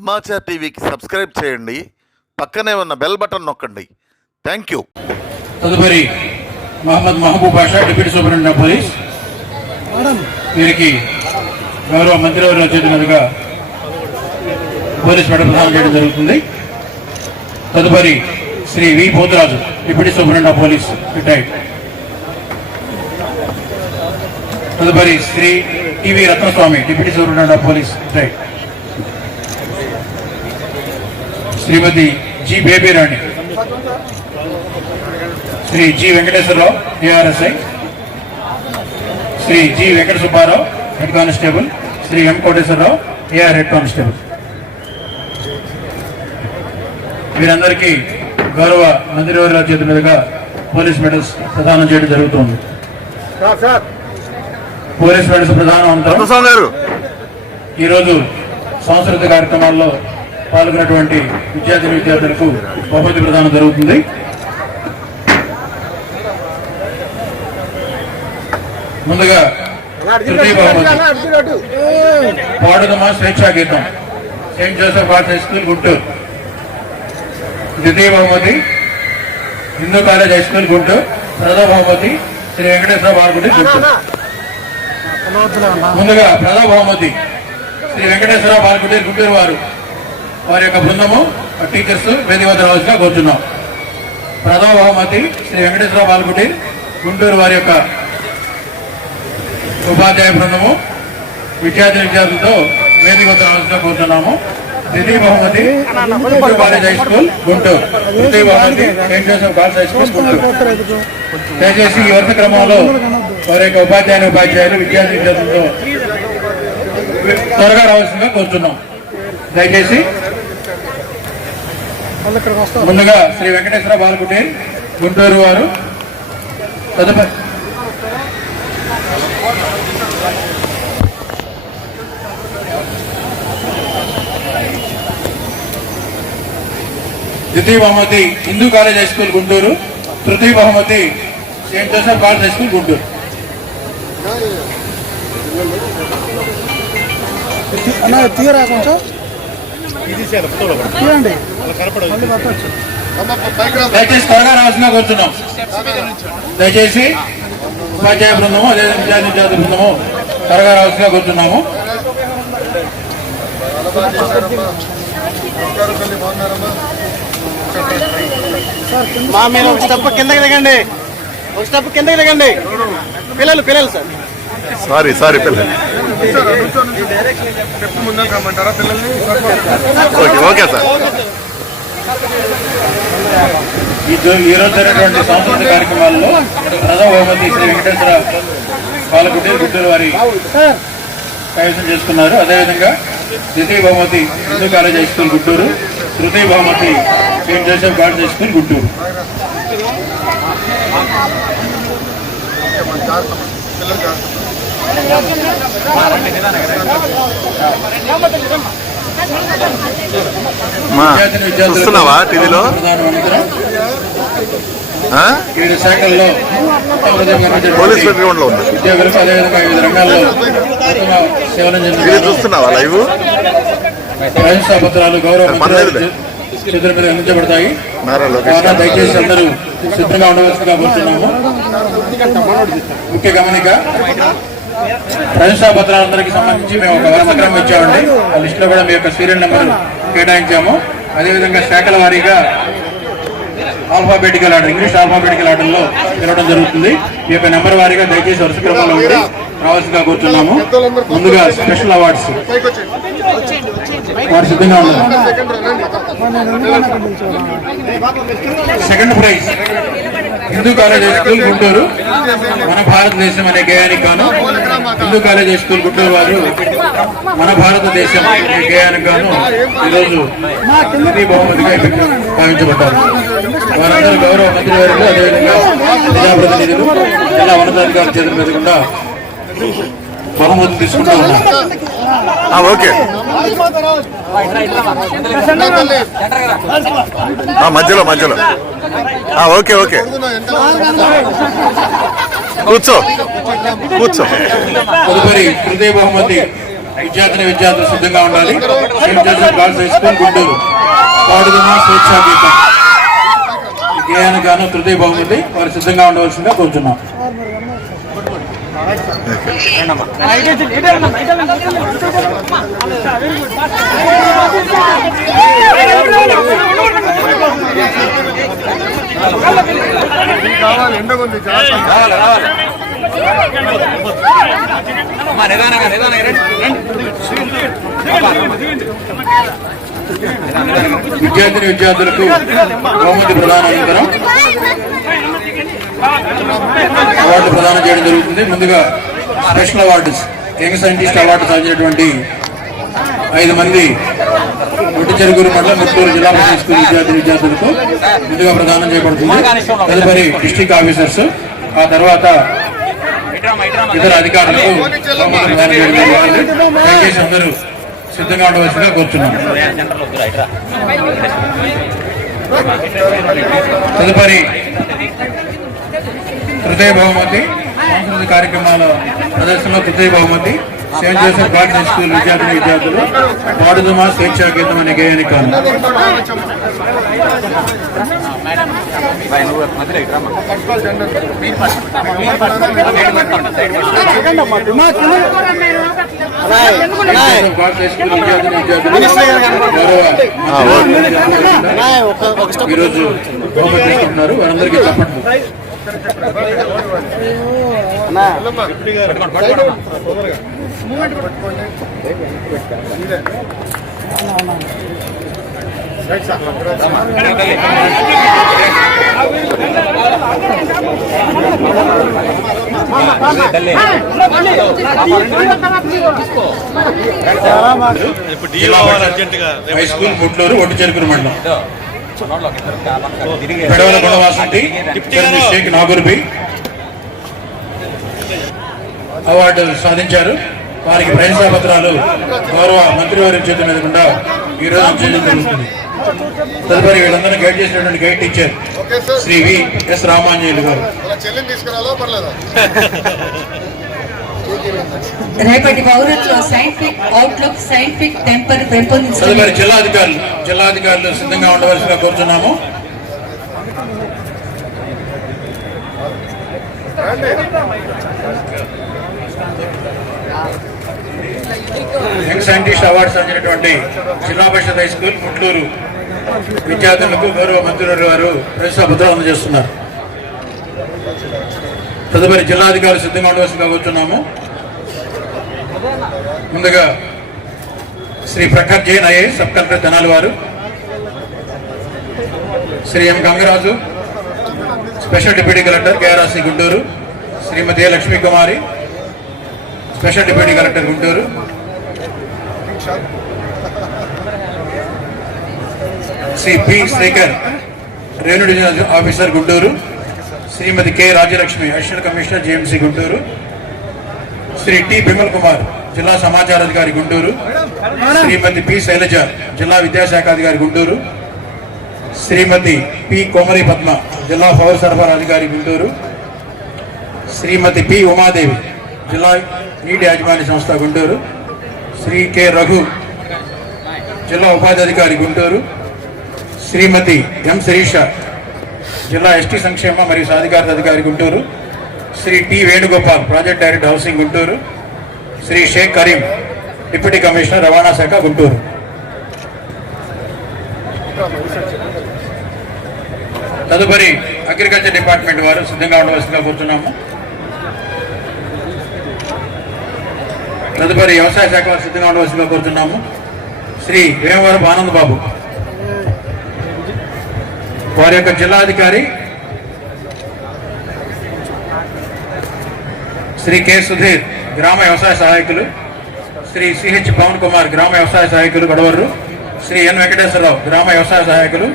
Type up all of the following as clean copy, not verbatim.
సమాచార్ టీవీకి సబ్స్క్రైబ్ చేయండి, పక్కనే ఉన్న బెల్ బటన్ నొక్కండి. Thank you. తదుపరి మహమ్మద్ మహబూబ్ బాషా, డిప్యూటీ సూపరింటెండెంట్ ఆఫ్ పోలీస్. వీరికి గౌరవ మంత్రివర్యుల చేతుల మీదుగా పోలీస్ మెడల్ ప్రదానం చేయడం జరుగుతుంది. తదుపరి Shri V Poturaju, deputy superintendent of police, retired. తదుపరి Shri TV Ratnaswamy, deputy superintendent of police, retired. Shrimati G Babyrani, Shri G Venkateswararao, ARSI. Shri G Venkata Subbarao, head constable. Shri M Koteswararao, AR head constable. వీరందరికీ గౌరవ మంత్రివర్యుల చేతుల మీదుగా పోలీస్ మెడల్స్ ప్రదానం చేయడం జరుగుతుంది. పోలీస్ మెడల్స్ ప్రదానం అనంతరం ఈరోజు సాంస్కృతిక కార్యక్రమాల్లో పాల్గొన్నటువంటి విద్యార్థులకు బహుమతి ప్రదానం జరుగుతుంది. ముందుగా తృతీయ బహుమతి పాడుదమా స్వేచ్ఛా గీతం, Saint Joseph arts high school, Guntur. ద్వితీయ బహుమతి Hindu college high school, Guntur. ప్రథమ బహుమతి శ్రీ వెంకటేశ్వర బాలగుడి, గుంటూరు. ముందుగా ప్రథమ బహుమతి శ్రీ వెంకటేశ్వర బాలగుడి, గుంటూరు వారి యొక్క బృందము టీచర్స్ వేదిక వద్ద రావాల్సిగా కోరుచున్నాం. ప్రథమ బహుమతి శ్రీ వెంకటేశ్వర బాలగుడి, గుంటూరు వారి యొక్క ఉపాధ్యాయ బృందము విద్యార్థులతో వేదిక వద్ద రావాల్సిగా కోరుతున్నాము. ద్వితీయ బహుమతి Hindu college high school, Guntur. తృతీయ బహుమతి Saint Joseph girls high school, Guntur. దయచేసి ఈ వరుస క్రమంలో వారి యొక్క ఉపాధ్యాయులు విద్యార్థులతో త్వరగా రావాల్సిందిగా కోరుతున్నాం. దయచేసి ముందుగా శ్రీ వెంకటేశ్వర బాలకుటి, గుంటూరు వారు. తదుపరి ద్వితీయ బహుమతి Hindu college high school, Guntur. తృతీయ బహుమతి Saint Joseph girls high school, Guntur. దయచేసి త్వరగా రావాల్సిన కోరుతున్నాం. దయచేసి ఉపాధ్యాయ బృందము అదే విద్యార్థి బృందము త్వరగా రావాల్సిగా కోరుతున్నాము. మా మీరు ఒక స్టెప్ కిందకి దిగండి, ఒక స్టెప్ కిందకి దిగండి. పిల్లలు సారీ పిల్లలు. Okay sir. ఈ రోజు జరిగినటువంటి సాంస్కృతిక కార్యక్రమాల్లో ప్రథమ బహుమతి శ్రీ వెంకటేశ్వర బాలకుటి, గుంటూరు వారి కైవసం చేసుకున్నారు. అదేవిధంగా ద్వితీయ బహుమతి Hindu college high school, Guntur. తృతీయ బహుమతి Saint Joseph girls high school, Guntur. చూస్తున్నావా టీవీలో? వివిధ శాఖల్లో పోలీస్ గ్రౌండ్ లో ఉంది. ఉద్యోగులకు అదేవిధంగా వివిధ రంగాల్లో సేవలు చూస్తున్నావా లైవ్? ప్రశంసా పత్రాలు గౌరవ చేతుల మీద అందించబడతాయి. దయచేసి అందరూ సిద్ధంగా ఉండవలసిందిగా కోరుతున్నాము. ముఖ్య గమనిక, ప్రశంసా పత్రాలందరికీ సంబంధించి మేము ఒక వరుస క్రమం ఇచ్చామండి. ఆ లిస్టులో కూడా మీ యొక్క సీరియల్ నెంబర్ కేటాయించాము. అదేవిధంగా శాఖల వారీగా ఆల్ఫాబెటికల్ ఆర్డర్, ఇంగ్లీష్ ఆల్ఫాబెటికల్ ఆర్డర్లో పిలవడం జరుగుతుంది. ఈ యొక్క నెంబర్ వారీగా దయచేసి వరుస క్రమంలో ఉండి రావాల్సిందిగా కోరుతున్నాము. ముందుగా స్పెషల్ అవార్డ్స్ వారు సిద్ధంగా ఉన్నారు. Second prize Hindu college high school, Guntur. మన భారతదేశం అనే గేయానికి గాను Hindu college high school, Guntur వారు మన భారతదేశం అనే గేయానికి గాను ఈరోజు ఈ బహుమతిగా భావించబడ్డారు. వారందరూ గౌరవ మంత్రివర్యులు అదేవిధంగా ప్రజాప్రతినిధులు, జిల్లా ఉన్నతాధికారుల చేతుల మీదుగా బహుమతి తీసుకుంటూ ఉన్నారు. ఓకే, మధ్యలో ఓకే కూర్చో. తదుపరి తృతీయ బహుమతి విద్యార్థులు సిద్ధంగా ఉండాలి. Saint Joseph girls high school Guntur పాడుదమా స్వేచ్ఛా గీతం ఈ గేయానికి గాను తృతీయ బహుమతి వారు సిద్ధంగా ఉండవలసిందిగా కోరుతున్నాం. విద్యార్థులకు బహుమతి ప్రదానానంతరం అవార్డు ప్రదానం చేయడం జరుగుతుంది. ముందుగా special awards young scientist award సాధించినటువంటి 5 మంది ఒట్టిచెరుకూరు మండలం ముట్టూరు జిల్లా పరిషత్ స్కూల్ విద్యార్థులకు ముందుగా ప్రదానం చేయబడుతుంది. తదుపరి డిస్ట్రిక్ట్ ఆఫీసర్స్, ఆ తర్వాత ఇతర అధికారులకు బహుమతి ప్రదానం చేయడం జరుగుతుంది. దయచేసి అందరూ సిద్ధంగా ఉండవలసిందిగా కోరుతున్నాం. తదుపరి తృతీయ బహుమతి సాంస్కృతిక కార్యక్రమాల ప్రదర్శనలో తృతీయ బహుమతి Saint Joseph girls high school విద్యార్థులు పాడుదమా స్వేచ్ఛా గీతం అనే గేయానికి కాను. ఈరోజు బహుమతి తీసుకుంటున్నారు, వారందరికీ చెప్పండి. హై స్కూల్ ముట్లూరు ఒట్టిచెరుకూరు మండలం పెడవల గుణవాసంతి షేక్ నాగూర్బి అవార్డు సాధించారు. వారికి ప్రశంసా పత్రాలు గౌరవ మంత్రివారి చేతుల మీద కూడా ఈరోజు అందజేయడం జరుగుతుంది. తదుపరి వీళ్ళందరూ గైడ్ చేసినటువంటి గైడ్ టీచర్ శ్రీ వి.ఎస్. రామాంజనేయులు గారు. రేపటి పౌరత్వ సైంటిఫిక్ అవుట్లుక్ సైంటిఫిక్ టెంపర్ పెంపొందించారు. తదుపరి జిల్లాధికారులు సిద్ధంగా ఉండవలసిగా కోరుతున్నాము. యంగ్ సైంటిస్ట్ అవార్డు సాధించినటువంటి జిల్లా పరిషత్ హై స్కూల్ ముట్లూరు విద్యార్థులకు గౌరవ మంత్రి వారు ప్రశంసా పత్రాలు అందజేస్తున్నారు. తదుపరి జిల్లాధికారులు సిద్ధంగా ఉండవలసిగా కూర్చున్నాము. ముందుగా Shri Prakhar Jain IAS sub collector Tenali వారు, Shri M Gangaraju special deputy collector KRRC Guntur, Shrimati A Lakshmi Kumari special deputy collector Guntur, Shri P Srikar revenue divisional officer Guntur, Shrimati K Rajyalakshmi additional commissioner JMC Guntur, Shri T Bimal Kumar జిల్లా సమాచార అధికారి గుంటూరు, శ్రీమతి పి శైలజ జిల్లా విద్యాశాఖ అధికారి గుంటూరు, శ్రీమతి పి కోమరి పద్మ జిల్లా పౌర సరఫరా అధికారి గుంటూరు, శ్రీమతి పి ఉమాదేవి జిల్లా నీటి యాజమాన్య సంస్థ గుంటూరు, శ్రీ కె రఘు జిల్లా ఉపాధి అధికారి గుంటూరు, శ్రీమతి ఎం శిరీష జిల్లా ఎస్టీ సంక్షేమ మరియు సాధికారత అధికారి Guntur, Shri T Venugopal project director housing Guntur, Shri Sheikh Karim deputy commissioner రవాణా శాఖ గుంటూరు. తదుపరి అగ్రికల్చర్ డిపార్ట్మెంట్ వారు సిద్ధంగా ఉండవలసిందిగా కోరుతున్నాము. తదుపరి వ్యవసాయ శాఖ వారు సిద్ధంగా ఉండవలసిందిగా కోరుతున్నాము. శ్రీ వేమవరపు ఆనంద్ బాబు వారి యొక్క జిల్లాధికారి శ్రీ కె సుధీర్ గ్రామ వ్యవసాయ సహాయకులు, శ్రీ సిహెచ్ పవన్ కుమార్ గ్రామ వ్యవసాయ సహాయకులు గడవర్రు, శ్రీ ఎన్ వెంకటేశ్వరరావు గ్రామ వ్యవసాయ సహాయకులు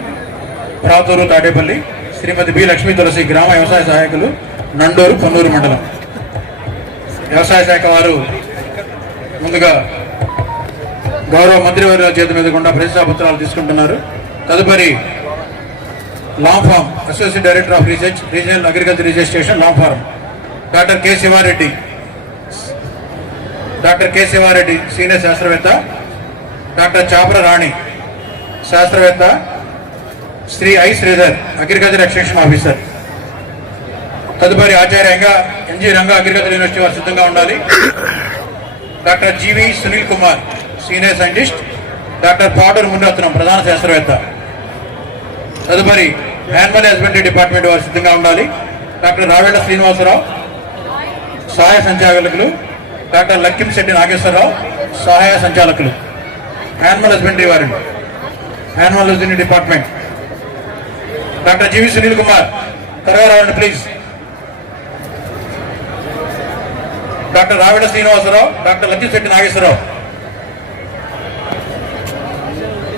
ప్రాతూరు తాడేపల్లి, శ్రీమతి బి లక్ష్మీ తులసి గ్రామ వ్యవసాయ సహాయకులు నండూరు పొన్నూరు మండలం. వ్యవసాయ శాఖ వారు ముందుగా గౌరవ మంత్రివర్యుల చేతి మీద గుండా ప్రశంసా పత్రాలు తీసుకుంటున్నారు. తదుపరి Lam farm associate director of research regional agriculture research station Lam farm doctor K Sivareddy, doctor K Sivareddy senior శాస్త్రవేత్త, డాక్టర్ చాపర రాణి శాస్త్రవేత్త, Shri I Sridhar agriculture extension officer. తదుపరి Acharya NG Ranga agriculture university వారు సిద్ధంగా ఉండాలి. Doctor GV Sunil Kumar senior scientist, doctor Paturu Muniratnam ప్రధాన శాస్త్రవేత్త. తదుపరి యానిమల్ హస్బెండరీ డిపార్ట్మెంట్ వారు సిద్ధంగా ఉండాలి. డాక్టర్ రావేళ్ల శ్రీనివాసరావు సహాయ సంచాలకులు, డాక్టర్ లక్కింశెట్టి నాగేశ్వరరావు సహాయ సంచాలకులు. యానిమల్ హస్బెండరీ వారండి, animal husbandry department. Doctor GV Sunil Kumar త్వరగా రావండి please. Doctor Ravella Srinivasarao, doctor Lakkinsetti Nageswararao.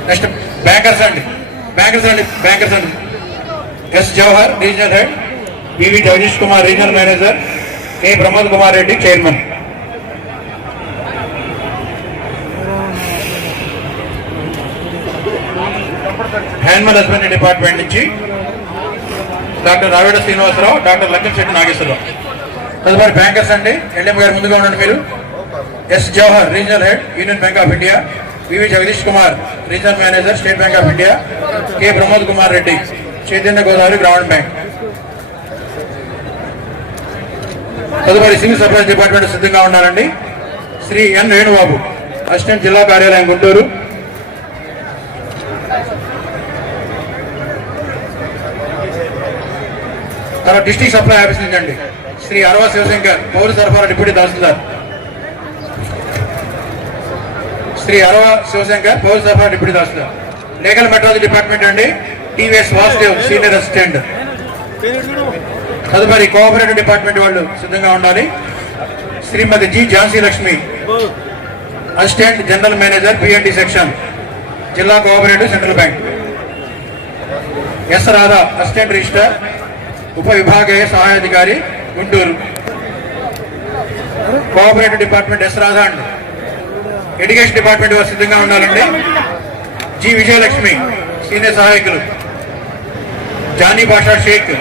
Next bankers అండి, బ్యాంకర్స్ అండి. S Jawahar regional head, BV Jagadish Kumar regional manager, K Pramod Kumar Reddy chairman. Animal husbandry department నుంచి డాక్టర్ రావేడ శ్రీనివాసరావు, డాక్టర్ లక్కింశెట్టి నాగేశ్వరరావు. తదుపరి బ్యాంకర్స్ అండి, ఎల్ఎం గారు ముందుగా ఉండండి మీరు. S Jawahar regional head union bank of India, BV Jagadish Kumar regional manager state bank of India, K Pramod Kumar Reddy Chaitanya Godavari గ్రామీణ bank. తదుపరి civil supplies department సిద్ధంగా ఉండాలండి. శ్రీ ఎన్ వేణుబాబు అసిస్టెంట్ జిల్లా కార్యాలయం గుంటూరు. తర్వాత డిస్ట్రిక్ట్ సప్లై ఆఫీస్ నుంచి అండి శ్రీ అరవా శివశంకర్ పౌర సరఫరా డిప్యూటీ తహసీల్దార్, శ్రీ అరవా శివశంకర్ పౌర సరఫరా deputy tahsildar. Legal metrology department అండి టివిఎస్ వాసుదేవ్ సీనియర్ అసిస్టెంట్. తదుపరి కోఆపరేటివ్ డిపార్ట్మెంట్ వాళ్ళు సిద్ధంగా ఉండాలి. Shrimati G Jhansi Lakshmi assistant general manager PND section జిల్లా cooperative central bank. S Radha assistant register ఉప విభాగీయ సహాయాధికారి Guntur. Cooperative department S Radha అండి. ఎడ్యుకేషన్ డిపార్ట్మెంట్ వారు సిద్ధంగా ఉండాలండి. జి విజయలక్ష్మి సీనియర్ సహాయకులు, జానీ భాషా షేక్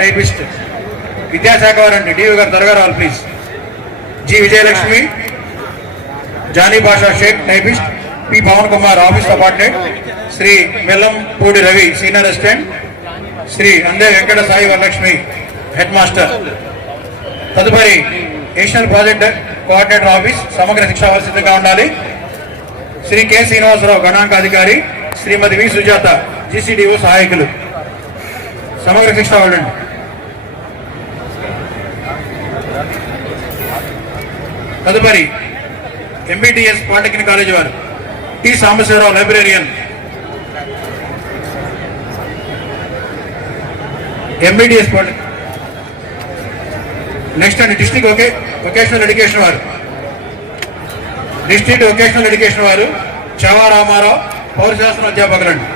టైపిస్ట్. విద్యాశాఖ వారండి, డివి గారు త్వరగా రావాలి please. G Vijayalakshmi, Jani Basha Shaik typist, P Pavan Kumar office subordinate, Shri Mellampudi Ravi senior assistant, Shri Ande Venkata Sai Varalakshmi head master. తదుపరి national project coordinator office Samagra Shiksha వారు సిద్ధంగా ఉండాలి. శ్రీ కె శ్రీనివాసరావు గణాంకాధికారి, శ్రీమతి వి సుజాత జిసిడిఓ సహాయకులు. సమగ్ర శిక్ష వాళ్ళండి. తదుపరి ఎంబీటీఎస్ పాలిటెక్నిక్ కాలేజ్ వారు T Sambasivarao librarian. MBTS polytechnic. Next అండి డిస్ట్రిక్ట్ వొకేషనల్ ఎడ్యుకేషన్ వారు, డిస్ట్రిక్ట్ వొకేషనల్ ఎడ్యుకేషన్ వారు చవా రామారావు పౌరశాస్త్రం అధ్యాపకులండి.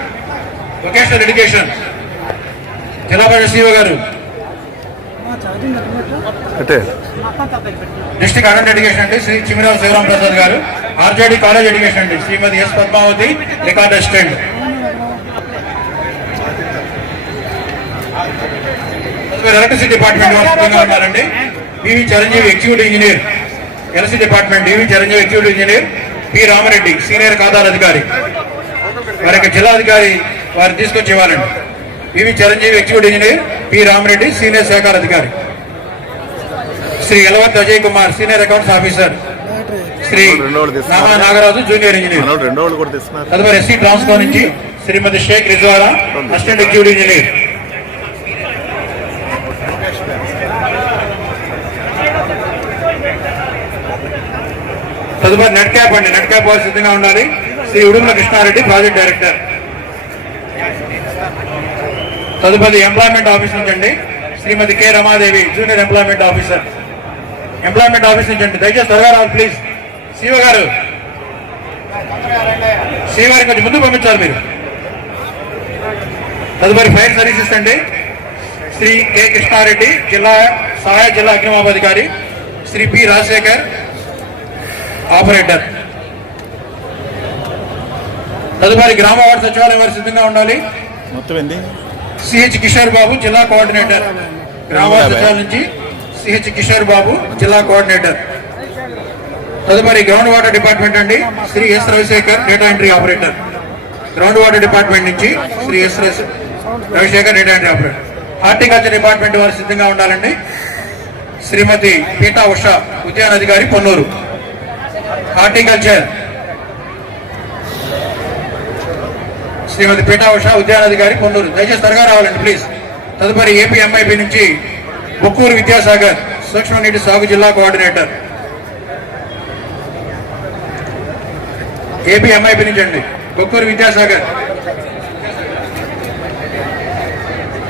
వొకేషనల్ ఎడ్యుకేషన్ జిల్లా పరిషత్ సిఓ గారు. డిస్ట్రిక్ట్ అడల్ట్ ఎడ్యుకేషన్ అండి శ్రీ చిమిరావు శివరాం ప్రసాద్ గారు. ఆర్జేడి కాలేజ్ ఎడ్యుకేషన్ అండి Shrimati S Padmavathi record assistant. Electricity department వారు సిద్ధంగా ఉన్నారండి. PV Chiranjeevi executive engineer, electricity department DV Chiranjeevi executive engineer, P Ramareddy senior ఖాతాల అధికారి. వారి యొక్క జిల్లాధికారి వారు తీసుకొచ్చి ఇవ్వాలండి. PV Chiranjeevi executive engineer, P Ramareddy senior శాఖ అధికారి. Shri Elavarthi Ajay Kumar senior accounts officer, Shri Nama Nagaraju junior engineer. తదుపరి ఎస్సీ ట్రాన్స్కో నుంచి Shrimati Shaik Rizwana assistant executive engineer. తదుపరి నెట్ క్యాప్ అండి, నెట్ క్యాప్ వారు సిద్ధంగా ఉండాలి. Shri Udumala Krishnareddy project director. తదుపరి ఎంప్లాయ్మెంట్ ఆఫీస్ నుంచి అండి Shrimati K Ramadevi junior employment officer. Employment office నుంచి అండి దయచేసి త్వరగా రావాలి ప్లీజ్. శివ గారు, శివ గారికి కొంచెం ముందు పంపించాలి మీరు. తదుపరి ఫైర్ సర్వీసెస్ అండి శ్రీ కె కృష్ణారెడ్డి జిల్లా సహాయ జిల్లా అగ్నిమాపాధికారి, శ్రీ పి రాజశేఖర్ ఆపరేటర్. తదుపరి గ్రామ వార్డు సచివాలయం వారు సిద్ధంగా ఉండాలి. సిహెచ్ కిషోర్ బాబు జిల్లా కోఆర్డినేటర్, గ్రామ వార్డు సచివాలయం నుంచి సిహెచ్ కిషోర్ బాబు జిల్లా కోఆర్డినేటర్. తదుపరి గ్రౌండ్ వాటర్ డిపార్ట్మెంట్ అండి, Shri S Ravishekar, data entry operator. Ground water department నుంచి Shri S Ravishekar, data entry operator. Horticulture department వారు సిద్ధంగా ఉండాలండి. శ్రీమతి పీతా ఉషా, ఉద్యాన అధికారి, పొన్నూరు. హార్టికల్చర్ శ్రీమతి పీతా ఉషా, ఉద్యాన అధికారి, పొన్నూరు. దయచేసి త్వరగా రావాలండి ప్లీజ్. తదుపరి ఏపీఎంఐపి నుంచి బొక్కూరు విద్యాసాగర్, సూక్ష్మ నీటి సాగు జిల్లా కోఆర్డినేటర్. ఏపీఎంఐపి నుంచి అండి బొక్కూరు విద్యాసాగర్.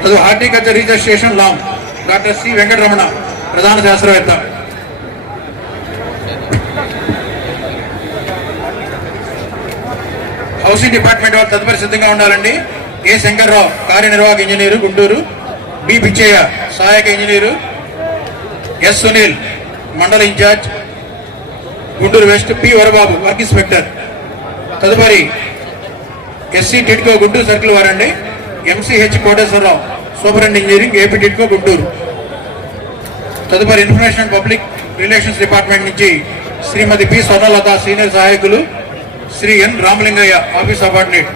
చదువు horticulture research station Lam, doctor C Venkataramana, ప్రధాన శాస్త్రవేత్త. హౌసింగ్ డిపార్ట్మెంట్ వాళ్ళు తదుపరి సిద్ధంగా ఉండాలండి. ఏ శంకర్రావు, కార్యనిర్వాహక ఇంజనీరు, గుంటూరు. బి పిచ్చయ్య, సహాయక ఇంజనీరు. ఎస్ సునీల్, మండల in charge, Guntur west. P Varababu, work inspector. తదుపరి ఎస్సీ టిడ్కో, గుంటూరు సర్కిల్ వారండి. MCH Koteswararao, superintendent engineering, AP Tidco, Guntur. తదుపరి information and public relations department నుంచి శ్రీమతి పి స్వర్ణలత, సీనియర్ సహాయకులు. Shri N Ramalingaiah, office subordinate.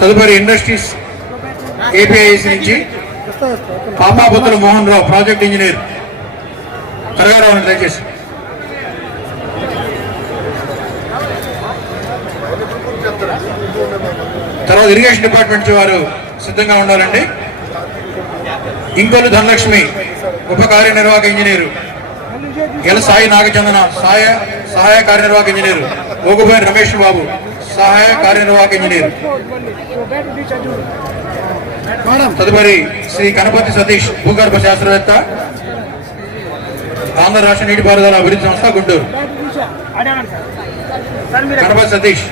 తదుపరి ఇండస్ట్రీస్ ఏపీఐసి నుంచి పాపాబుత్తుల మోహన్ రావు, ప్రాజెక్ట్ ఇంజనీర్. త్వరగా రావండి దయచేసి. తర్వాత ఇరిగేషన్ డిపార్ట్మెంట్ వారు సిద్ధంగా ఉండాలండి. ఇంకొల్లు ధనలక్ష్మి, ఉప కార్యనిర్వాహక ఇంజనీరు. ఎల్ సాయి నాగచందన, సహాయ కార్యనిర్వాహక ఇంజనీరు. ఓగుబోయిన రమేష్ బాబు, సహాయ కార్యనిర్వాహక ఇంజనీరు. తదుపరి శ్రీ గణపతి సతీష్, భూగర్భ శాస్త్రవేత్త, ఆంధ్ర రాష్ట్ర నీటిపారుదల అభివృద్ధి సంస్థ, గుంటూరు. గణపతి సతీష్,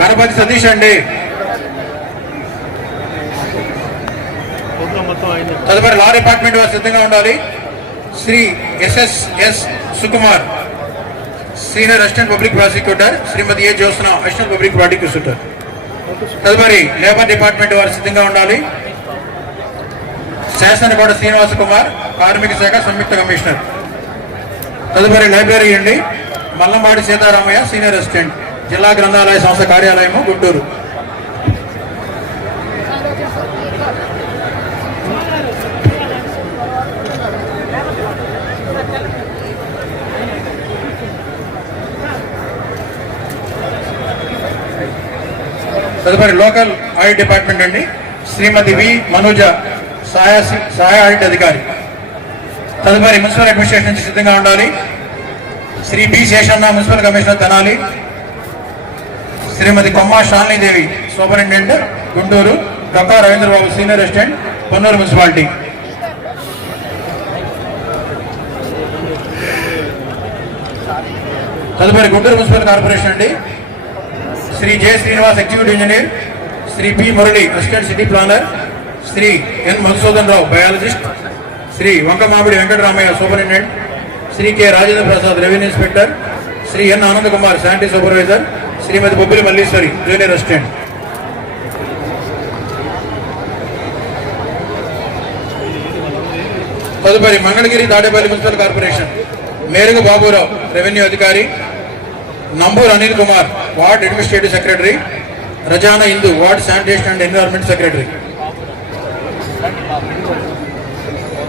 గణపతి సతీష్ అండి. తదుపరి లా డిపార్ట్మెంట్ వారు సిద్ధంగా ఉండాలి. Shri SSS Sukumar, senior assistant public prosecutor. Shrimati A Jyotsna, assistant public prosecutor. తదుపరి లేబర్ డిపార్ట్మెంట్ వారు సిద్ధంగా ఉండాలి. శాసనగౌడ శ్రీనివాస కుమార్, కార్మిక శాఖ సంయుక్త కమిషనర్. తదుపరి లైబ్రరీ అండి, మల్లంబాడి సీతారామయ్య, సీనియర్ అసిస్టెంట్, జిల్లా గ్రంథాలయ సంస్థ కార్యాలయము, గుంటూరు. తదుపరి లోకల్ ఆడిట్ డిపార్ట్మెంట్ అండి, శ్రీమతి వి మనోజ, సహాయ ఆడిట్ అధికారి. తదుపరి మున్సిపల్ అడ్మినిస్ట్రేషన్ నుంచి సిద్ధంగా ఉండాలి. Shri B Seshanna, municipal commissioner, Tenali. Shrimati Komma Shalinidevi, superintendent, Guntur. Dokka Ravindrababu, senior assistant, Ponnur municipality. తదుపరి గుంటూరు మున్సిపల్ కార్పొరేషన్ అండి, Shri J Srinivas, executive engineer. Shri P Murali, assistant city planner. Shri N Madhusudan Rao, biologist. Shri Vankamamidi Venkataramaiah, superintendent. Shri K Rajendra Prasad, revenue inspector. Shri N Anand Kumar, sanitary supervisor. Shrimati Bobbili Malleswari, junior assistant. తదుపరి Mangalagiri Tadepalli municipal corporation, Merugu Baburao, revenue అధికారి. Nambur Anil Kumar, ward administrative secretary. Rajana Indu, ward sanitation and environment secretary.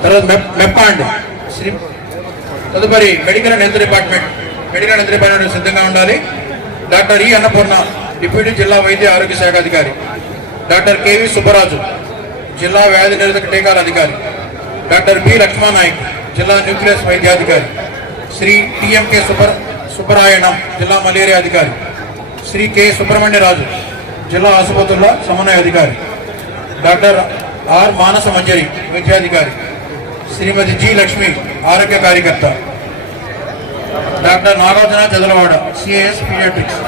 తర్వాత మెప్పాండ్ శ్రీ. తదుపరి medical and health department, medical and health department సిద్ధంగా ఉండాలి. Doctor ఈ Annapurna, deputy జిల్లా వైద్య ఆరోగ్య శాఖ అధికారి. డాక్టర్ కెవి సుబ్బరాజు, జిల్లా వ్యాధి నిరోధక టీకాల అధికారి. డాక్టర్ బి లక్ష్మణనాయక్, జిల్లా న్యూక్లియస్ వైద్యాధికారి. శ్రీ టిఎంకే సుబ్బరాయణం, జిల్లా మలేరియా అధికారి. శ్రీ కె సుబ్రహ్మణ్యరాజు, జిల్లా ఆసుపత్రుల సమన్వయ అధికారి. డాక్టర్ ఆర్ మానస మంజరి, వైద్యాధికారి. శ్రీమతి జి లక్ష్మి, ఆరోగ్య కార్యకర్త. Doctor Nagarjuna Chadalavada, CAS paediatrics.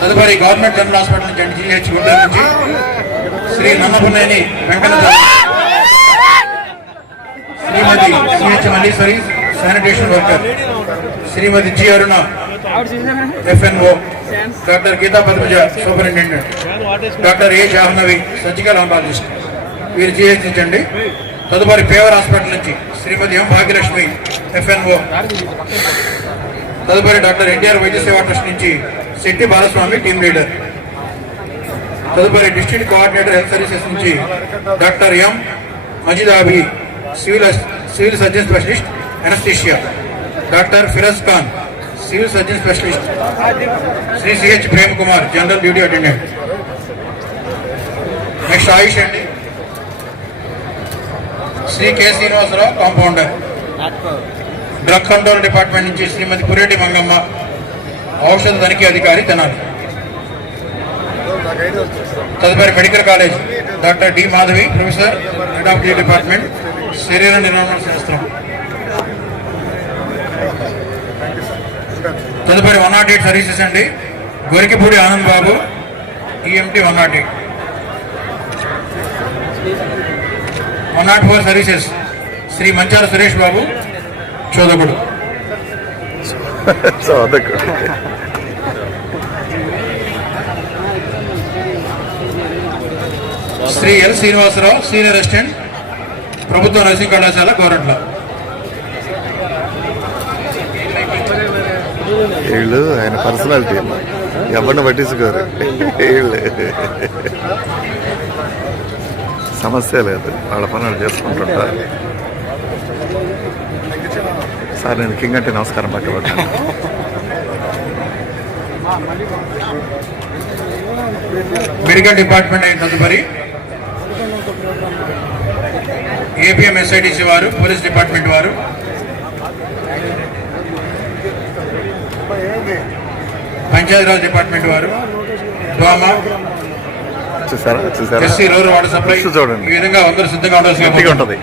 తదుపరి గవర్నమెంట్ జనరల్ హాస్పిటల్ నుంచి జీహెచ్ గుంటూరు నుంచి Shri Nannapuneni Venkanna, Shrimati CH Malleswari, sanitation worker. Shrimati G Aruna, FNO. Doctor Geetha Padmaja superintendent, doctor A Jahnavi surgical oncologist, వీరు జీహెచ్ఎంచండి. తదుపరి పేవర్ హాస్పిటల్ నుంచి శ్రీమతి ఎం భాగ్యలక్ష్మి FNO. తదుపరి doctor NTR Vaidya Seva trust నుంచి శెట్టి బాలస్వామి టీమ్ లీడర్. తదుపరి డిస్ట్రిక్ట్ కోఆర్డినేటర్ హెల్త్ సర్వీసెస్ నుంచి doctor M Majidabi civil surgeon specialist anaesthesia. Doctor Firoz Khan civil surgeon specialist. Shri CH Prem Kumar general duty attendant. Next Ayush అండి, Shri K Srinivasarao compounder. Drug control department నుంచి శ్రీమతి పురెడ్డి మంగమ్మ ఔషధ తనిఖీ అధికారి తెనాలి. తదుపరి medical college doctor D Madhavi professor adaptive department శరీర నిర్మాణ శాస్త్రం. తదుపరి 108 సర్వీసెస్ అండి, గొరికిపూడి ఆనంద్ బాబు EMT 108. 104 సర్వీసెస్ శ్రీ మంచాల సురేష్ బాబు చోదకుడు. Shri L Srinivasarao senior assistant ప్రభుత్వ నర్సింగ్ కళాశాల గోరంట్ల. వీళ్ళు ఆయన పర్సనాలిటీ ఎవరిని పట్టించుకోరు. వీళ్ళు సమస్య లేదు, వాళ్ళ పనులు చేసుకుంటుంటారు. సార్ నేను కింగ్ అంటే నమస్కారం పట్టబడ్డాను. మెడికల్ డిపార్ట్మెంట్ అయిన తదుపరి APM SIDC వారు, పోలీస్ డిపార్ట్మెంట్ వారు, పంచాయతీరాజ్ డిపార్ట్మెంట్ వారు, డోమా, చూసారా SC రూరల్ వాటర్ సప్లై. చూడండి, ఈ విధంగా అందరూ సిద్ధంగా గట్టిగా ఉంటుంది.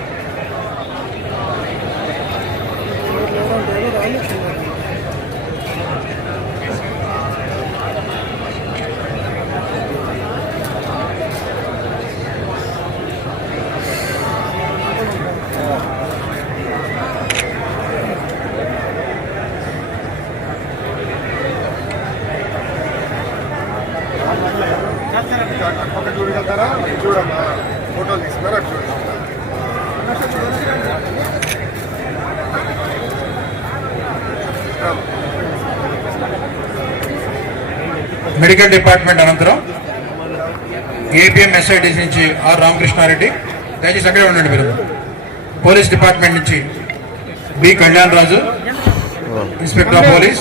మెడికల్ డిపార్ట్మెంట్ అనంతరం APM SIDC నుంచి ఆర్ రామకృష్ణారెడ్డి, దయచేసి అక్కడే ఉండండి మీరు. పోలీస్ డిపార్ట్మెంట్ నుంచి B Kalyan Raju inspector of police,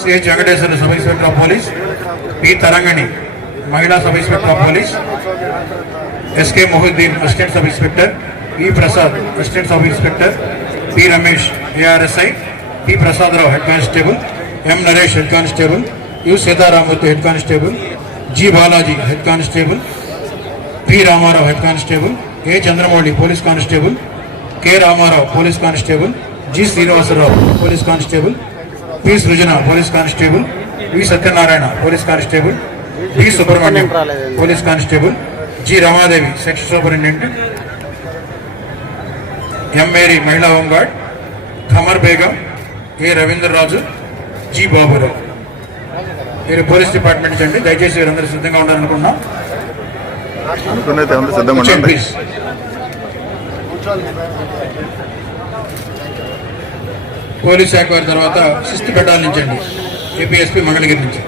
CH Venkateswara sub inspector of police, P Tarangini మహిళా sub inspector of police, SK Mohiuddin assistant sub inspector, E Prasad assistant sub inspector, P Ramesh ARSI, P Prasadarao head constable, M Naresh head constable, U Sitaramamurthy head constable, G Balaji head constable, P Ramarao head constable, A Chandramouli police constable, K Ramarao police constable, G Srinivasarao police constable, P Srujana police constable, V Satyanarayana police constable, B Subrahmanyam police constable, G Ramadevi section superintendent, M Mary మహిళా home guard, Khamar Begum, A Ravindraraju, G Baburao. మీరు police department నుంచి అండి, దయచేసి వీరందరూ సిద్ధంగా ఉండాలనుకున్నాం. Please. Police శాఖ వారి తర్వాత 6th బెటాలియన్ నుంచి అండి, APSP మంగళగిరి నుంచి.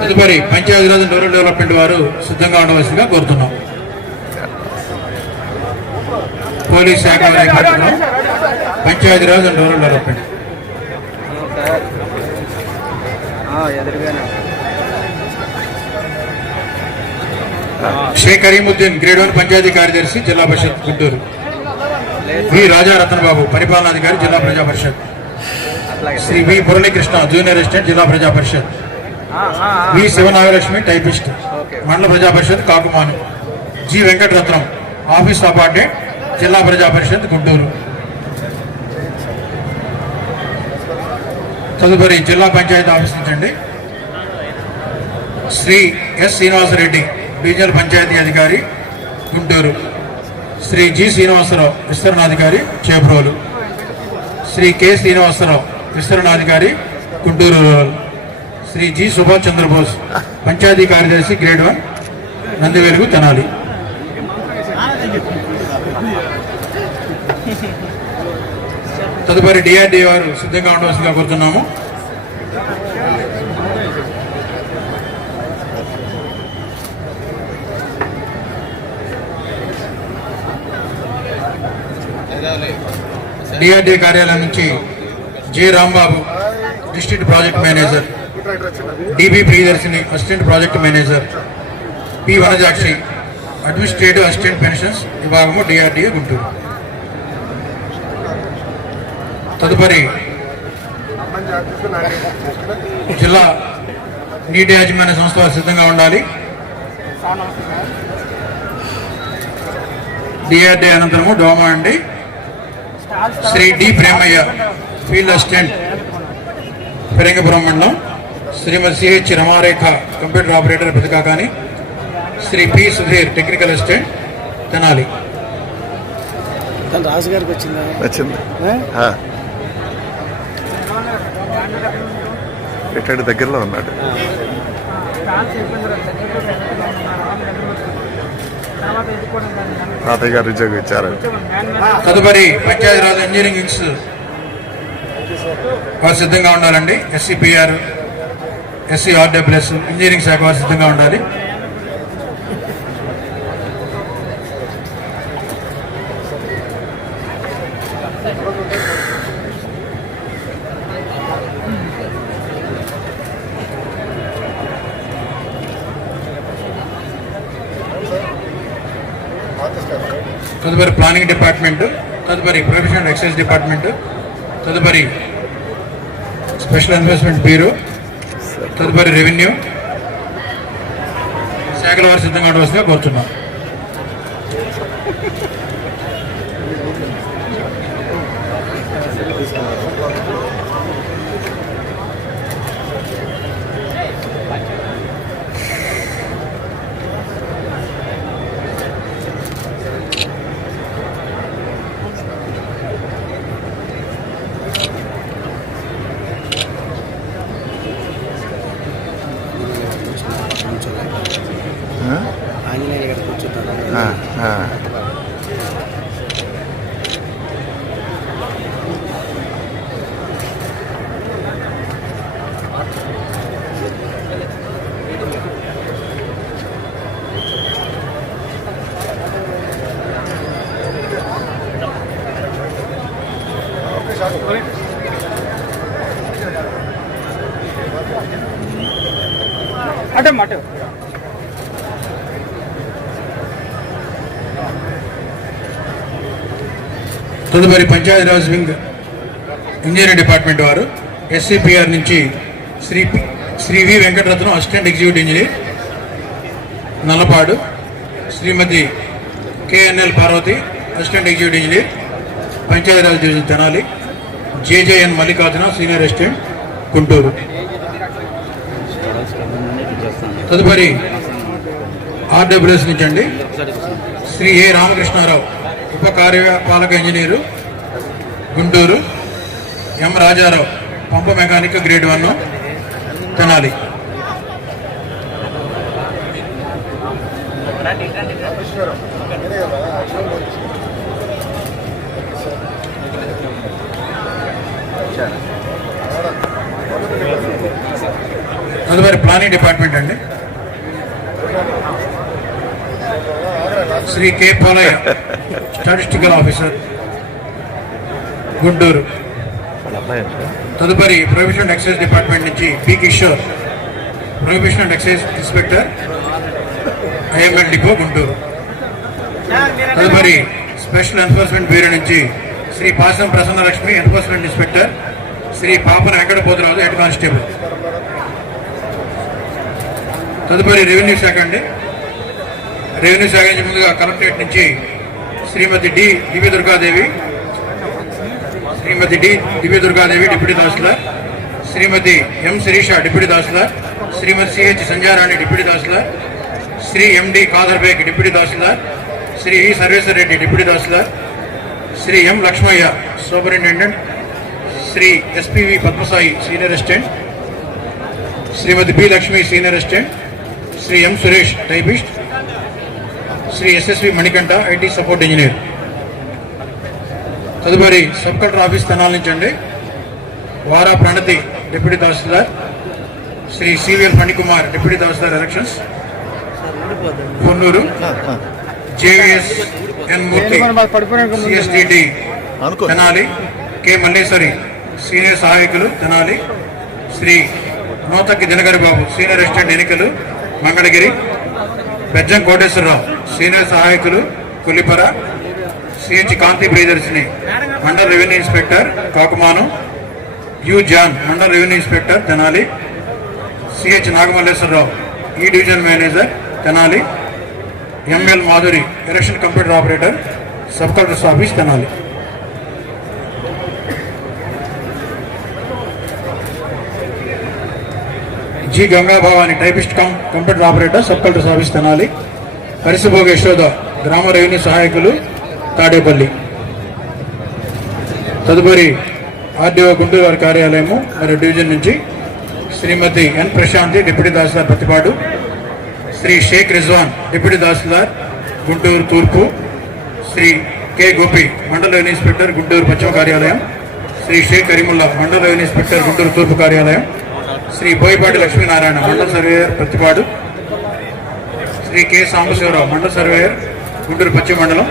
తదుపరి పంచాయతీరాజ్ అండ్ రూరల్ డెవలప్మెంట్ వారు సిద్ధంగా ఉండవలసిందిగా కోరుతున్నాం. పోలీస్ శాఖ వారి Panchayati Raj and rural development. Sheikh Kareemuddin grade 1 panchayati కార్యదర్శి జిల్లా పరిషత్ గుంటూరు. వి రాజారత్న బాబు పరిపాలనాధికారి జిల్లా ప్రజా పరిషత్. శ్రీ వి మురళీకృష్ణ జూనియర్ అసిస్టెంట్ జిల్లా ప్రజా పరిషత్. వి శివనాగలక్ష్మి టైపిస్ట్ మండల ప్రజా పరిషత్ కాకుమాను. జి వెంకటరత్నం ఆఫీస్ అపార్టెంట్ జిల్లా ప్రజా పరిషత్ గుంటూరు. తదుపరి జిల్లా పంచాయతీ ఆఫీస్ నుంచి అండి శ్రీ ఎస్ శ్రీనివాసరెడ్డి డివిజనల్ పంచాయతీ అధికారి గుంటూరు. శ్రీ జి శ్రీనివాసరావు విస్తరణాధికారి చేబ్రోలు. శ్రీ కె శ్రీనివాసరావు విస్తరణాధికారి గుంటూరు రూరల్, శ్రీ జి సుభాష్ చంద్రబోస్ పంచాయతీ కార్యదర్శి గ్రేడ్ 1 నందివెలుగు తెనాలి. తదుపరి డిఆర్డీ వారు సిద్ధంగా ఉండవలసిందిగా కోరుతున్నాము. డిఆర్డీ కార్యాలయం నుంచి J Rambabu district project manager, dB Priyadarshini assistant project manager, P Vanajakshi administrative assistant pensions విభాగము డిఆర్డీఏ గుంటూరు. తదుపరి జిల్లా నీటి యాజమాన్య సంస్థ వారు సిద్ధంగా ఉండాలి. డిఆర్డీ అనంతరము డోమా అండి Shri D Premaiah field assistant Perangapuram మండలం, Shrimati CH Ramarekha computer operator Pedakakani, Shri P Sudheer technical assistant Tenali. Raju గారికి వచ్చింది ఎక్కడి దగ్గరలో ఉన్నాడు. తాతయ్య గారు ఉద్యోగం ఇచ్చారు. తదుపరి పంచాయతీరాజ్ ఇంజనీరింగ్ ఇన్స్టిట్యూట్ వారు సిద్ధంగా ఉండాలండి. ఎస్సీపీఆర్, ఎస్సీఆర్డబ్ల్యూఎస్ ఇంజనీరింగ్ శాఖ వారు సిద్ధంగా ఉండాలి. తదుపరి ప్లానింగ్ డిపార్ట్మెంట్, తదుపరి ప్రొఫెషనల్ ఎక్సైజ్ డిపార్ట్మెంట్, తదుపరి స్పెషల్ ఇన్వెస్ట్మెంట్ బ్యూరో, తదుపరి రెవెన్యూ శాఖల వారు సిద్ధంగా ఉండవలసిందిగా కోరుతున్నాం. ఆంజనేయ గారు కూర్చుంటారు. అటు అటు తదుపరి పంచాయతీరాజ్ వింగ్ ఇంజనీరింగ్ డిపార్ట్మెంట్ వారు ఎస్సీపీఆర్ నుంచి Shri V Venkataratnam assistant executive engineer Nallapadu, Shrimati KNL Parvathi assistant executive engineer Panchayati Raj division Tenali, JJN Mallikarjuna senior assistant Guntur. తదుపరి ఆర్డబ్ల్యూఎస్ నుంచి అండి శ్రీ ఏ రామకృష్ణారావు ఉప కార్యపాలక engineer Guntur, M Raja Rao pump mechanic grade 1 Tenali. తదుపరి ప్లానింగ్ డిపార్ట్మెంట్ అండి Shri K Polaiah statistical officer Guntur. తదుపరి ప్రొహిబిషన్ ఎక్సైజ్ డిపార్ట్మెంట్ నుంచి P Kishore prohibition excise inspector IML depot Guntur. తదుపరి స్పెషల్ ఎన్ఫోర్స్మెంట్ బ్యూరో నుంచి శ్రీ పాసం Prasanna Lakshmi enforcement inspector, Shri Papana Venkatapotharaju head constable. తదుపరి రెవెన్యూ శాఖ అండి. రెవెన్యూ శాఖ నుంచి ముందుగా కలెక్టరేట్ నుంచి Shrimati Divya Durga Devi deputy tahsildar, Shrimati M Sirisha deputy tahsildar, Shrimati CH Sanjarani deputy tahsildar, Shri MD Khader Baig deputy tahsildar, Shri E Sarveswara Reddy deputy tahsildar, Shri M Lakshmaiah superintendent Shri SPV Padmasai senior assistant, Shrimati B Lakshmi senior assistant, Shri M Suresh typist, Shri SSV Manikanta IT support engineer. తదుపరి సబ్ కలెక్టర్ ఆఫీస్ తెనాలి నుంచి అండి Vara Pranathi deputy tahsildar, Shri CVL Phanikumar deputy tahsildar elections Ponnur, JVS N Murthy CSTT Tenali, K Malleswari senior సహాయకులు Tenali, Shri Nothakki Dinakari Babu senior assistant ఎన్నికలు Mangalagiri, Bejjam Koteswara Rao senior సహాయకులు Kulipara, CH Kanthi Priyadarshini mandal revenue inspector Kakumanu, U John mandal revenue inspector Tenali, CH Nagamalleswara Rao E division manager Tenali, ML Madhuri election computer operator sub collector's office Tenali. G Gangabhavani typist computer operator sub collector's office Tenali, Parisibhoga Yashoda గ్రామ revenue సహాయకులు తాడేపల్లి. తదుపరి RDO Guntur వారి కార్యాలయము మరియు division నుంచి శ్రీమతి ఎన్ Prashanti deputy తహసీల్దార్ Prathipadu, Shri Sheikh Rizwan deputy తహసీల్దార్ గుంటూరు తూర్పు, Shri K Gopi మండల revenue inspector Guntur పశ్చిమ కార్యాలయం, శ్రీ షేక్ కరీముల్లా మండల రెవెన్యూ ఇన్స్పెక్టర్ గుంటూరు తూర్పు కార్యాలయం, శ్రీ బోయపాటి లక్ష్మీనారాయణ మండల సర్వేయర్ ప్రతిపాడు, శ్రీ కె సాంబశివరావు మండల సర్వేయర్ గుంటూరు పశ్చిమ మండలం,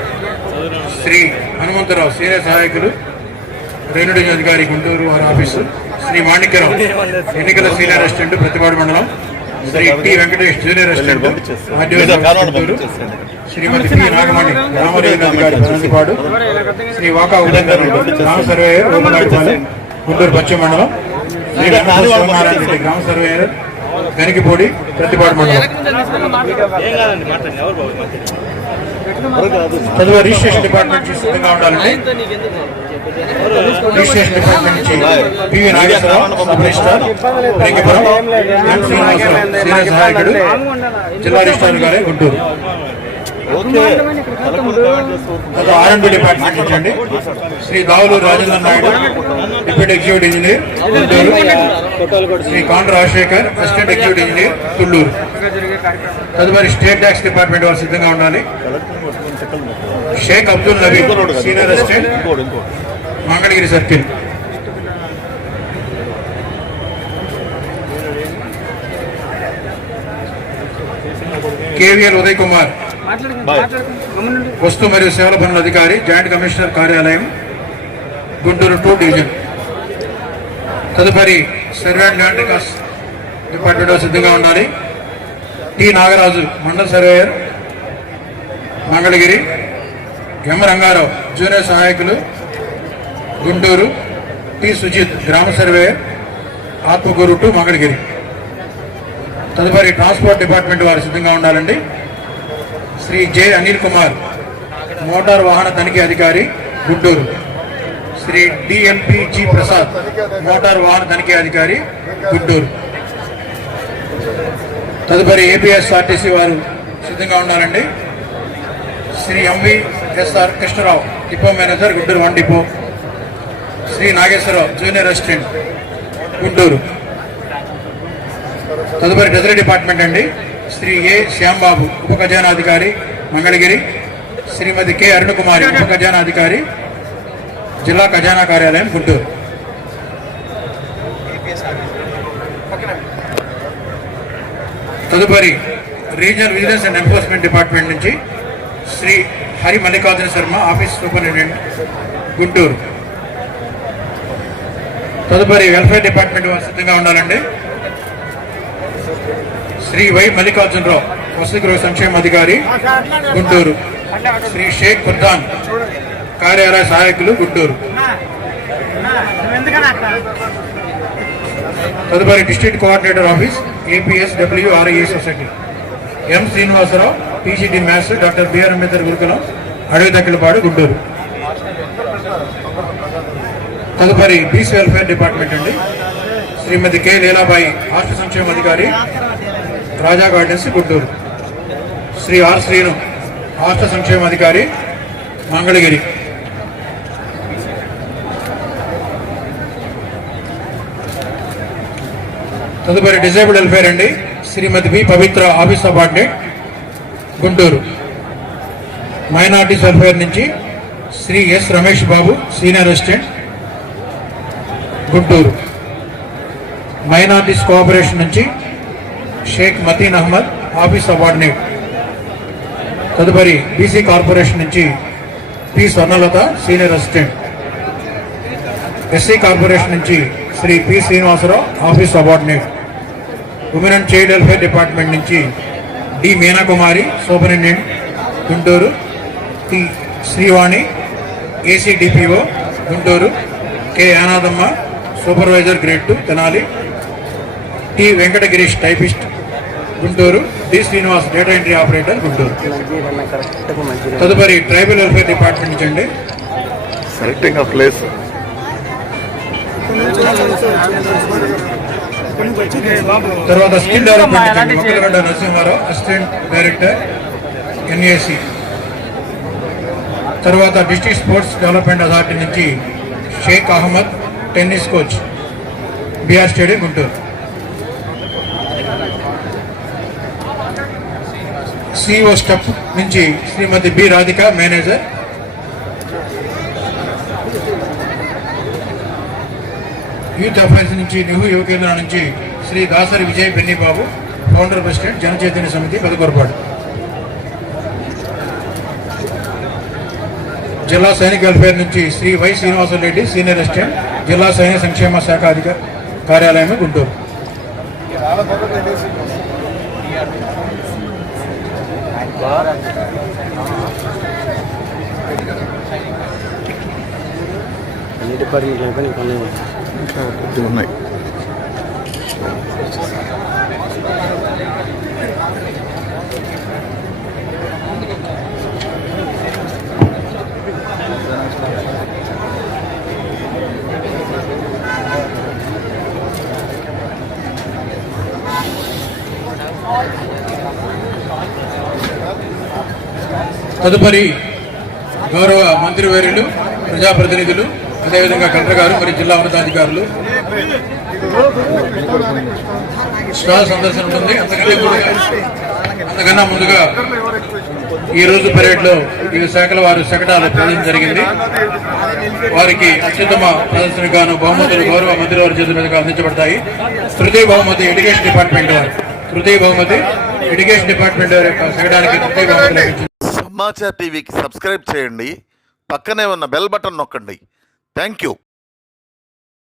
శ్రీ హనుమంతరావు సీనియర్ సహాయకులు రెవెన్యూ డివిజన్ అధికారి గుంటూరు వారి ఆఫీసు, శ్రీ మాణిక్యరావు ఎన్నికల సీనియర్ అసిస్టెంట్ ప్రతిపాడు మండలం, Shri T Venkatesh junior assistant RDO Guntur, Shrimati P Nagamani గ్రామ రెవెన్యూ అధికారి ప్రతిపాడు, శ్రీ వాకా ఉదయంకర్ గ్రామ సర్వేయర్ ఓమనాయపాలెం గుంటూరు పశ్చిమ మండలం, శ్రీ శివనారాయణ రెడ్డి గ్రామ సర్వేయర్ గనికిపూడి ప్రతిపాడు మండలం. తదుపరి రిజిస్ట్రేషన్ డిపార్ట్మెంట్ సిద్ధంగా ఉండాలండి. రిజిస్ట్రేషన్ డిపార్ట్మెంట్ నుంచి PV Nageswara Rao sub registrar Venkapuram, M Srinivasa Rao senior సహాయకుడు జిల్లా రిజిస్ట్రార్ గారే గుంటూరు. ఆర్ఎండ్బి డిపార్ట్మెంట్ నుంచి అండి Shri Davuluru Rajendra Naidu deputy executive engineer Guntur, Shri Kandra Rajasekhar assistant executive engineer Thullur. తదుపరి స్టేట్ ట్యాక్స్ డిపార్ట్మెంట్ వారు సిద్ధంగా ఉండాలి. Sheikh Abdul Nabi senior assistant Mangalagiri circle. KVL Uday Kumar వస్తు మరియు సేవల పనుల అధికారి జాయింట్ కమిషనర్ కార్యాలయం గుంటూరు 2 డివిజన్. తదుపరి సర్వేంట్ ల్యాండ్ రికార్డ్స్ డిపార్ట్మెంట్ సిద్ధంగా ఉండాలి. టి నాగరాజు మండల సర్వేయర్ మంగళగిరి, ఎం రంగారావు జూనియర్ సహాయకులు గుంటూరు, టి సుజిత్ గ్రామ సర్వేయర్ ఆత్మకూరు 2 మంగళగిరి. తదుపరి ట్రాన్స్పోర్ట్ డిపార్ట్మెంట్ వారు సిద్ధంగా ఉండాలండి. శ్రీ జె అనిల్ కుమార్ మోటార్ వాహన తనిఖీ అధికారి Guntur, Shri DLP G Prasad motor వాహన తనిఖీ అధికారి గుంటూరు. తదుపరి ఏపీఎస్ఆర్టీసీ వారు సిద్ధంగా ఉండాలండి. Shri MVSR Krishna Rao depot manager Guntur 1 depot, Shri Nageswara Rao junior assistant Guntur. తదుపరి ట్రెజరీ డిపార్ట్మెంట్ అండి. శ్రీ ఏ శ్యాంబాబు ఉప ఖజానాధికారి మంగళగిరి, శ్రీమతి కె అరుణకుమారి ఉప ఖజానాధికారి జిల్లా ఖజానా కార్యాలయం గుంటూరు. తదుపరి regional vigilance and enforcement department నుంచి శ్రీ హరి మల్లికార్జున శర్మ ఆఫీస్ సూపరింటెండెంట్ గుంటూరు. తదుపరి వెల్ఫేర్ డిపార్ట్మెంట్ వారు సిద్ధంగా ఉండాలండి. శ్రీ వై మల్లికార్జునరావు వసతి గృహ సంక్షేమ అధికారి గుంటూరు, శ్రీ షేక్ ఖుర్దాన్ కార్యాలయ సహాయకులు గుంటూరు. తదుపరి district coordinator office APSWRA society M Srinivasa Rao PCT maths doctor BR Ambedkar గురుకులం అడవి తక్కిలపాడు గుంటూరు. తదుపరి బీసీ వెల్ఫేర్ డిపార్ట్మెంట్ అండి. శ్రీమతి కె లీలాబాయి రాష్ట్ర సంక్షేమ అధికారి రాజా గార్డెన్స్ గుంటూరు, శ్రీ ఆర్ శ్రీను రాష్ట్ర సంక్షేమ అధికారి మంగళగిరి. తదుపరి డిజేబుల్డ్ వెల్ఫేర్ అండి, Shrimati B Pavithra, office subordinate, Guntur. Minorities welfare నుంచి Shri S Ramesh Babu, senior assistant, Guntur. Minorities cooperation నుంచి షేక్ మతీన్ అహ్మద్, ఆఫీస్ సబార్డినేట్. తదుపరి బీసీ కార్పొరేషన్ నుంచి P Swarnalatha, senior assistant. SC corporation నుంచి Shri P Srinivasa Rao, office subordinate. Women and child welfare department నుంచి D Meenakumari, superintendent, Guntur. T Srivani, ఏసీడిపిఓ, Guntur. K Yanadamma, supervisor grade 2, Tenali. T Venkatagirish, typist, Guntur. D Srinivas, data entry operator, Guntur. తదుపరి tribal welfare department నుంచి అండి selecting of place. తర్వాత skill development అండి Mokkalagadda Narasimha Rao, assistant director, NAC. తర్వాత district sports development authority నుంచి Sheikh Ahmed, tennis coach, BR stadium, Guntur. CEO step నుంచి Shrimati B Radhika, manager. Youth affairs నుంచి నెహ్రూ యువ కేంద్రం నుంచి శ్రీ దాసరి విజయ్ బెన్నిబాబు, ఫౌండర్ ప్రెసిడెంట్, జనచైతన్య సమితి, పెదకొరపాడు. జిల్లా సైనిక వెల్ఫేర్ నుంచి Shri Y Srinivasa Reddy, senior assistant, జిల్లా సైనిక సంక్షేమ శాఖ కార్యాలయం, గుంటూరు. అన్ని డిపార్ట్మెంట్లు ఉన్నాయి. తదుపరి గౌరవ మంత్రివర్యులు, ప్రజాప్రతినిధులు, అదేవిధంగా కలెక్టర్ గారు మరియు జిల్లా ఉన్నతాధికారులు స్టాల్ సందర్శన ఉంటుంది. అంతకన్నా ముందుగా ఈ రోజు పరేడ్లో వివిధ శాఖల వారు శకటాలు ప్రదర్శన జరిగింది. వారికి అత్యుత్తమ ప్రదర్శన గాను బహుమతులు గౌరవ మంత్రివారి చేతుల మీదుగా అందించబడతాయి. తృతీయ బహుమతి ఎడ్యుకేషన్ డిపార్ట్మెంట్ వారు, తృతీయ బహుమతి ఎడ్యుకేషన్ డిపార్ట్మెంట్ వారి యొక్క శకటానికి తృతీయ బహుమతి లభించింది. సమాచార్ టీవీకి సబ్స్క్రైబ్ చేయండి, పక్కనే ఉన్న బెల్ బటన్ నొక్కండి. Thank you.